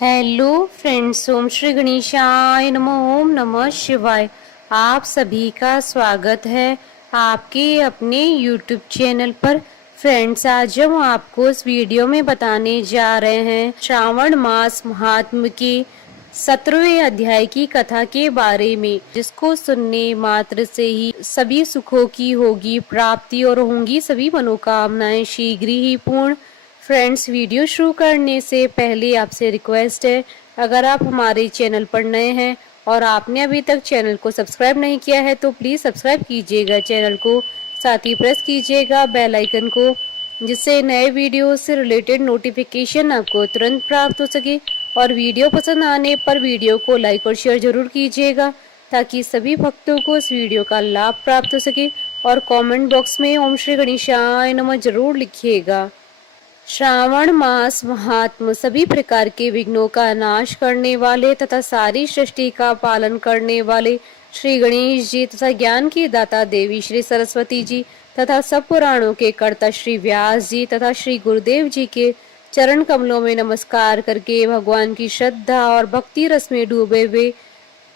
Hello friends, ओम श्री गणेशाय नमः। ओम नमः शिवाय। आप सभी का स्वागत है आपके अपने यूट्यूब चैनल पर। फ्रेंड्स, आज हम आपको इस वीडियो में बताने जा रहे हैं श्रावण मास महात्म के 17वें अध्याय की कथा के बारे में, जिसको सुनने मात्र से ही सभी सुखों की होगी प्राप्ति और होंगी सभी मनोकामनाएं शीघ्र ही पूर्ण। फ्रेंड्स, वीडियो शुरू करने से पहले आपसे रिक्वेस्ट है, अगर आप हमारे चैनल पर नए हैं और आपने अभी तक चैनल को सब्सक्राइब नहीं किया है तो प्लीज़ सब्सक्राइब कीजिएगा चैनल को, साथ ही प्रेस कीजिएगा बेल आइकन को, जिससे नए वीडियो से रिलेटेड नोटिफिकेशन आपको तुरंत प्राप्त हो सके। और वीडियो पसंद आने पर वीडियो को लाइक और शेयर जरूर कीजिएगा, ताकि सभी भक्तों को इस वीडियो का लाभ प्राप्त हो सके। और कमेंट बॉक्स में ओम श्री गणेशाय नमः जरूर लिखिएगा। श्रावण मास महात्म सभी प्रकार के विघ्नों का नाश करने वाले तथा सारी सृष्टि का पालन करने वाले श्री गणेश जी तथा ज्ञान की दाता देवी श्री सरस्वती जी तथा सब पुराणों के कर्ता श्री व्यास जी तथा श्री गुरुदेव जी के चरण कमलों में नमस्कार करके भगवान की श्रद्धा और भक्ति रस में डूबे हुए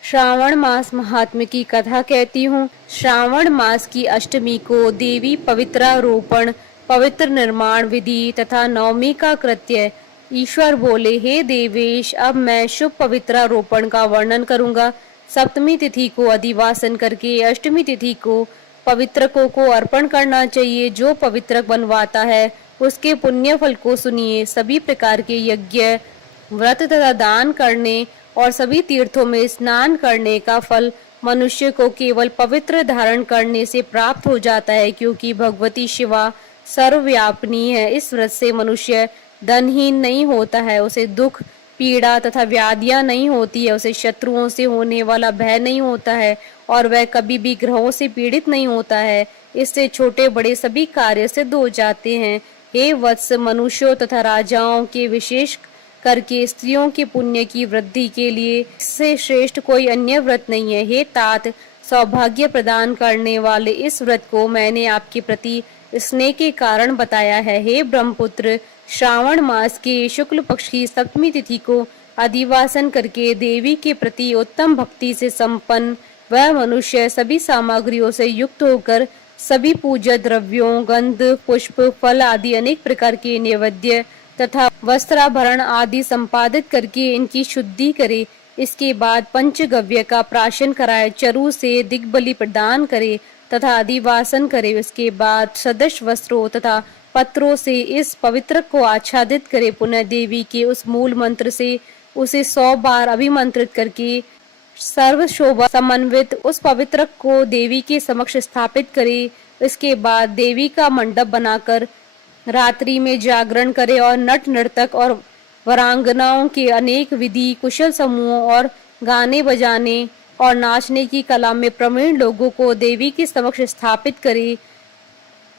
श्रावण मास महात्म की कथा कहती हूँ। श्रावण मास की अष्टमी को देवी पवित्रारोपण, पवित्र निर्माण विधि तथा नवमी का कृत्य। ईश्वर बोले, हे देवेश, अब मैं शुभ पवित्रारोपण का वर्णन करूंगा। सप्तमी तिथि को अधिवासन करके अष्टमी तिथि को पवित्रकों को अर्पण करना चाहिए। जो पवित्रक बनवाता है उसके पुण्य फल को सुनिए। सभी प्रकार के यज्ञ, व्रत तथा दान करने और सभी तीर्थों में स्नान करने का फल मनुष्य को केवल पवित्र धारण करने से प्राप्त हो जाता है, क्योंकि भगवती शिवा सर्वव्यापिनी है। इस व्रत से मनुष्य धनहीन नहीं होता है, उसे दुख पीड़ा तथा व्याधियां नहीं होती है, उसे शत्रुओं से होने वाला भय नहीं होता है और वह कभी भी ग्रहों से पीड़ित नहीं होता है। इससे छोटे बड़े सभी कार्य सिद्ध हो जाते हैं। हे वत्स, मनुष्यों तथा राजाओं के विशेष करके स्त्रियों के पुण्य की वृद्धि के लिए इससे श्रेष्ठ कोई अन्य व्रत नहीं है। हे तात, सौभाग्य प्रदान करने वाले इस व्रत को मैंने आपके प्रति स्नेह के कारण बताया है। हे ब्रह्मपुत्र, श्रावण मास के शुक्ल पक्ष की सप्तमी तिथि को अधिवासन करके देवी के प्रति उत्तम भक्ति से संपन्न वह मनुष्य सभी सामग्रियों से युक्त होकर सभी पूजा द्रव्यों, गंध, पुष्प, फल आदि अनेक प्रकार के नैवेद्य तथा वस्त्राभरण आदि संपादित करके इनकी शुद्धि करे। इसके बाद पंचगव्य का प्राशन कराए, चरु से दिग्बलि प्रदान करे तथा अधिवासन करे। उसके बाद सदस्य वस्त्रों तथा पत्रों से इस पवित्र को आच्छादित करे। पुनः देवी के उस मूल मंत्र से उसे 100 बार अभिमंत्रित करके सर्व शोभा समन्वित उस पवित्र को देवी के समक्ष स्थापित करे। इसके बाद देवी का मंडप बनाकर रात्रि में जागरण करे और नट नर्तक और वरांगनाओं के अनेक विधि कुशल समूहों और गाने बजाने और नाचने की कला में प्रवीण लोगों को देवी के समक्ष स्थापित करे।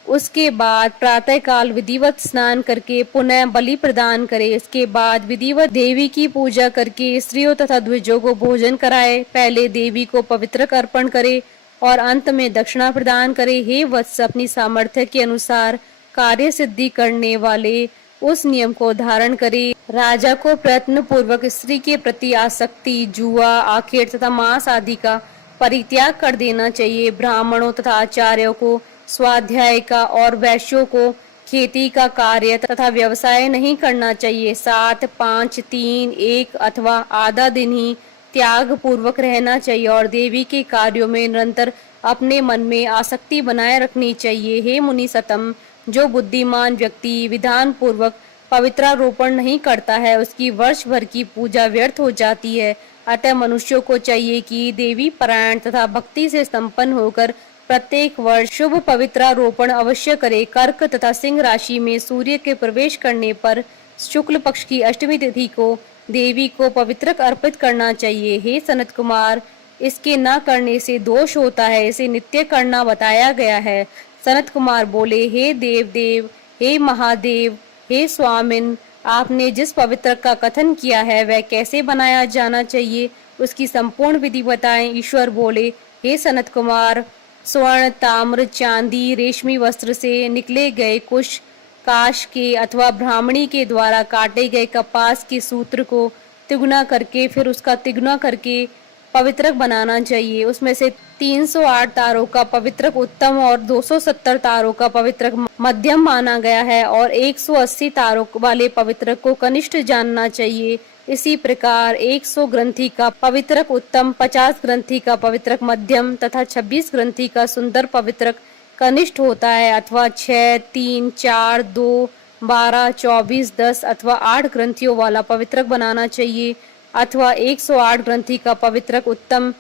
उसके बाद प्रातः काल विधिवत स्नान करके पुनः बलि प्रदान करे। इसके बाद विधिवत देवी की पूजा करके स्त्रियों तथा द्विजों को भोजन कराए। पहले देवी को पवित्र अर्पण करे और अंत में दक्षिणा प्रदान करे। हे वत्स, अपनी सामर्थ्य के अनुसार कार्य सिद्धि करने वाले उस नियम को धारण करे। राजा को प्रयत्न पूर्वक स्त्री के प्रति आसक्ति, जुआ, आखेट तथा मांस आदि का परित्याग कर देना चाहिए। ब्राह्मणों तथा आचार्यों को स्वाध्याय का और वैश्यों को खेती का कार्य तथा व्यवसाय नहीं करना चाहिए। 7, 5, 3, 1 अथवा आधा दिन ही त्याग पूर्वक रहना चाहिए और देवी के कार्यों में निरंतर अपने मन में आसक्ति बनाए रखनी चाहिए। हे मुनि सतम, जो बुद्धिमान व्यक्ति विधान पूर्वक पवित्रारोपण नहीं करता है उसकी वर्ष भर की पूजा व्यर्थ हो जाती है। अतः मनुष्यों को चाहिए कि देवी परायण तथा भक्ति से संपन्न होकर प्रत्येक वर्ष शुभ पवित्रारोपण अवश्य करे। कर्क तथा सिंह राशि में सूर्य के प्रवेश करने पर शुक्ल पक्ष की अष्टमी तिथि को देवी को पवित्रक अर्पित करना चाहिए। हे सनत कुमार, इसके न करने से दोष होता है, इसे नित्य करना बताया गया है। सनत कुमार बोले, हे देव देव, हे महादेव, हे स्वामिन, आपने जिस पवित्र का कथन किया है वह कैसे बनाया जाना चाहिए, उसकी संपूर्ण विधि बताएं। ईश्वर बोले, हे सनत कुमार, स्वर्ण, ताम्र, चांदी, रेशमी वस्त्र से निकले गए कुश, काश के अथवा ब्राह्मणी के द्वारा काटे गए कपास के सूत्र को तिगुना करके फिर उसका तिगुना करके पवित्रक बनाना चाहिए। उसमें से 308 तारों का पवित्रक उत्तम और 270 तारों का पवित्रक मध्यम माना गया है और 180 तारों वाले पवित्रक को कनिष्ठ जानना चाहिए। इसी प्रकार 100 ग्रंथि का पवित्रक उत्तम, 50 ग्रंथि का पवित्रक मध्यम तथा 26 ग्रंथि का सुंदर पवित्रक कनिष्ठ होता है, अथवा 6, 3, 4, 2, 12, 24, 10 अथवा 8 ग्रंथियों वाला पवित्रक बनाना चाहिए, अथवा 108 ग्रंथि का पवित्रक उत्तम,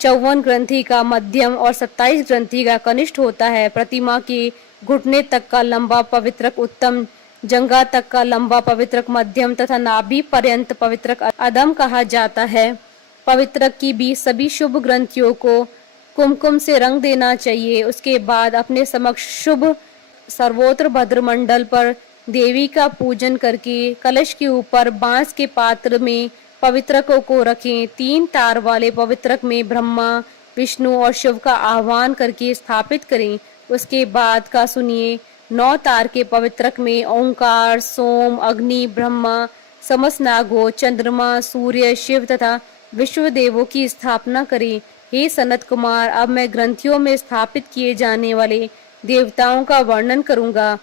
54 ग्रंथि का मध्यम और 27 ग्रंथि का कनिष्ठ होता है। प्रतिमा के घुटने तक का लंबा पवित्रक उत्तम, जंघा तक का लंबा पवित्रक मध्यम तथा नाभि पर्यंत पवित्रक अधम कहा जाता है। पवित्रक की भी सभी शुभ ग्रंथियों को कुमकुम से रंग देना चाहिए। उसके बाद अपने समक्ष शुभ सर्वोत्र भद्र मंडल पर देवी का पूजन करके कलश के ऊपर बांस के पात्र में पवित्रकों को रखें। 3 तार वाले पवित्रक में ब्रह्मा, विष्णु और शिव का आह्वान करके स्थापित करें। उसके बाद का सुनिए। 9 तार के पवित्रक में ओंकार, सोम, अग्नि, ब्रह्मा, समस्त नागों, चंद्रमा, सूर्य, शिव तथा विश्व देवों की स्थापना करें। हे सनत कुमार, अब मैं ग्रंथियों में स्थापित किए जाने वाले देवताओं का वर्णन करूंगा।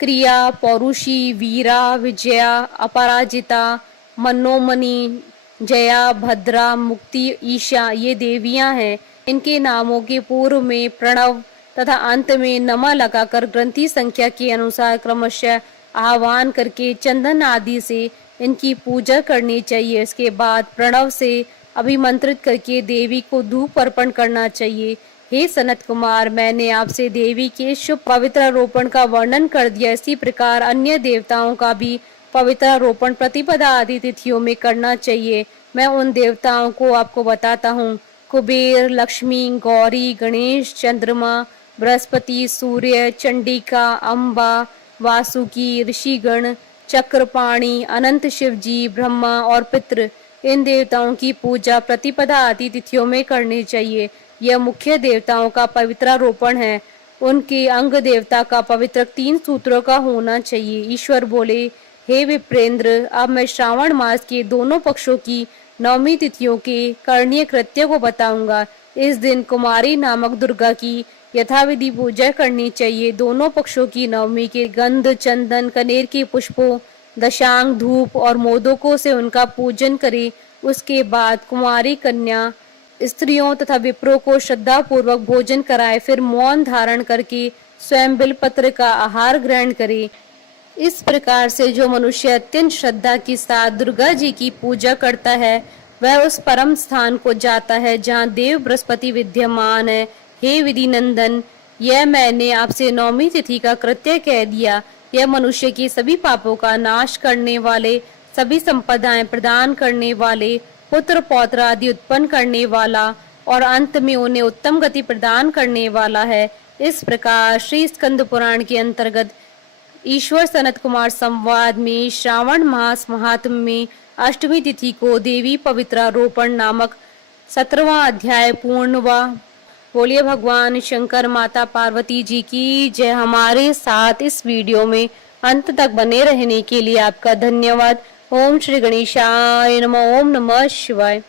क्रिया, पौरुषी, वीरा, विजया, अपराजिता, मनोमणि, जया, भद्रा, मुक्ति, ईशा ये देवियां हैं। इनके नामों के पूर्व में प्रणव तथा अंत में नमा लगाकर ग्रंथि संख्या के अनुसार क्रमशः आह्वान करके चंदन आदि से इनकी पूजा करनी चाहिए। इसके बाद प्रणव से अभिमंत्रित करके देवी को धूप अर्पण करना चाहिए। हे सनत कुमार, मैंने आपसे देवी के शुभ पवित्रारोपण का वर्णन कर दिया। इसी प्रकार अन्य देवताओं का भी पवित्रारोपण प्रतिपदा आदि तिथियों में करना चाहिए। मैं उन देवताओं को आपको बताता हूँ। कुबेर, लक्ष्मी, गौरी, गणेश, चंद्रमा, बृहस्पति, सूर्य, चंडिका, अम्बा, वासुकी, ऋषिगण, चक्रपाणि, अनंत शिव जी, ब्रह्मा और पितृ, इन देवताओं की पूजा प्रतिपदा आदि तिथियों में करनी चाहिए। यह मुख्य देवताओं का पवित्रारोपण है। उनके अंग देवता का पवित्र 3 सूत्रों का होना चाहिए। ईश्वर बोले, हे विप्रेंद्र, अब मैं श्रावण मास के दोनों पक्षों की 9वीं तिथियों के करणीय कृत्य को बताऊंगा। इस दिन कुमारी नामक दुर्गा की यथाविधि पूजा करनी चाहिए। दोनों पक्षों की 9वीं के गंध, चंदन, कनेर के पुष्पों, दशांग, धूप और मोदकों से उनका पूजन करें। उसके बाद कुमारी कन्या स्त्रियों तथा विप्रों को श्रद्धा पूर्वक भोजन कराए, फिर मौन धारण करके स्वयं बिलपत्र का आहार ग्रहण करे। इस प्रकार से जो मनुष्य अत्यंत श्रद्धा के साथ दुर्गा जी की पूजा करता है, वह उस परम स्थान को जाता है जहाँ देव बृहस्पति विद्यमान है। हे विधि नंदन, यह मैंने आपसे 9वीं तिथि का कृत्य कह दिया। यह मनुष्य के सभी पापों का नाश करने वाले, सभी संपदाएं प्रदान करने वाले, पुत्र पौत्र आदि उत्पन्न करने वाला और अंत में उन्हें उत्तम गति प्रदान करने वाला है। इस प्रकार श्री स्कंद पुराण के अंतर्गत ईश्वर सनत कुमार संवाद में श्रावण मास महात्म्य में अष्टमी तिथि को देवी पवित्रारोपण नामक 17वां अध्याय पूर्ण हुआ। बोलिए भगवान शंकर माता पार्वती जी की जय। हमारे साथ इस वीडियो में अंत तक बने रहने के लिए आपका धन्यवाद। ओम श्री गणेशाय नमः। ओम नमः शिवाय।